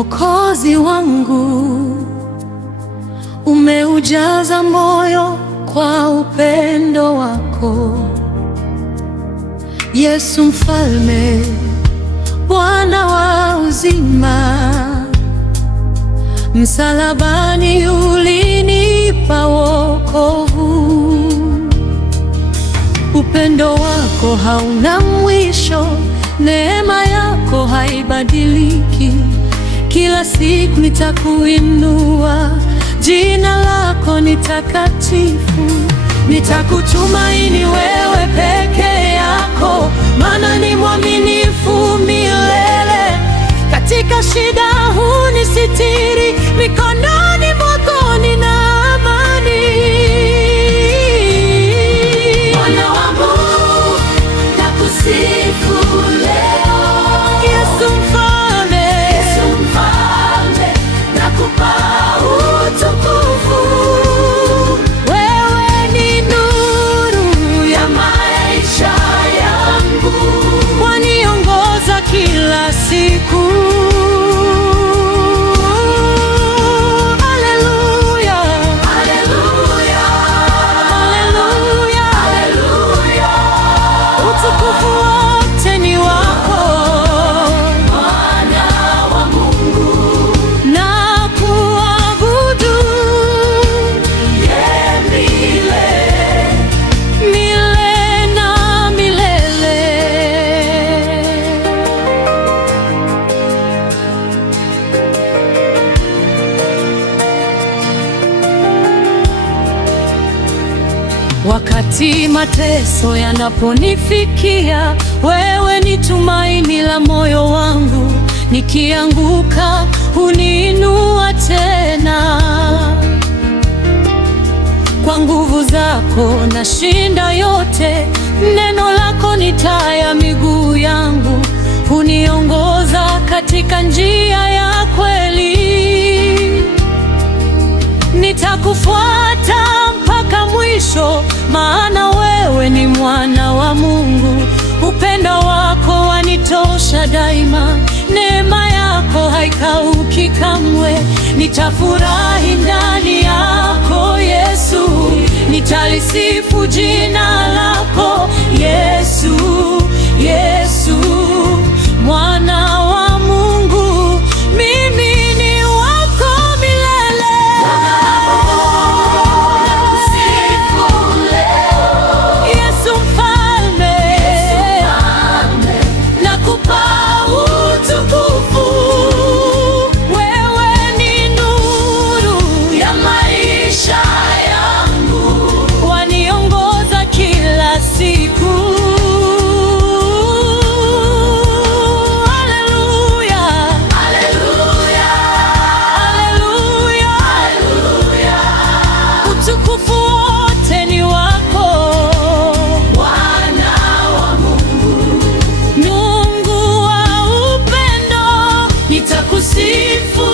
Mwokozi wangu, umeujaza moyo kwa upendo wako. Yesu Mfalme, Bwana wa uzima, msalabani ulinipa wokovu. Upendo wako hauna mwisho, neema yako haibadiliki. Kila siku nitakuinua, jina lako ni takatifu. Nitakutumaini wewe peke yako, maana ni mwaminifu milele. Katika shida hunisitiri, mikononi mwako nina amani. Bwana wangu, nakusifu leo. Yesu Mfalme, Yesu Mfalme, nakupa utukufu. wewe ni nuru ya Maisha yangu waniongoza kila siku. Haleluya, haleluya, haleluya, haleluya. utukufu wote ni wako. Mwana wa Mungu, Na kuabudu yeye milele. milele na milele. Wakati mateso yanaponifikia, wewe ni tumaini la moyo wangu. Nikianguka huniinua tena. Kwa nguvu zako nashinda yote, neno lako ni taa ya miguu yangu. Huniongoza katika njia ya kweli. Nitakufuata mpaka mwisho, maana wewe ni mwana wa Mungu. Upendo wako wanitosha daima, neema yako haikauki kamwe. Nitafurahi ndani yako Yesu, nitalisifu jina lako Yesu. Yesu, mwana wa Mungu, mimi ni wako milele. Nakusifu leo. Yesu Mfalme, Nakupa utukufu. wewe ni nuru Ya maisha yangu waniongoza kila siku. Haleluya, haleluya, haleluya, haleluya. utukufu wote ni wako. Bwana wa Mungu, Mungu wa upendo, nitakusifu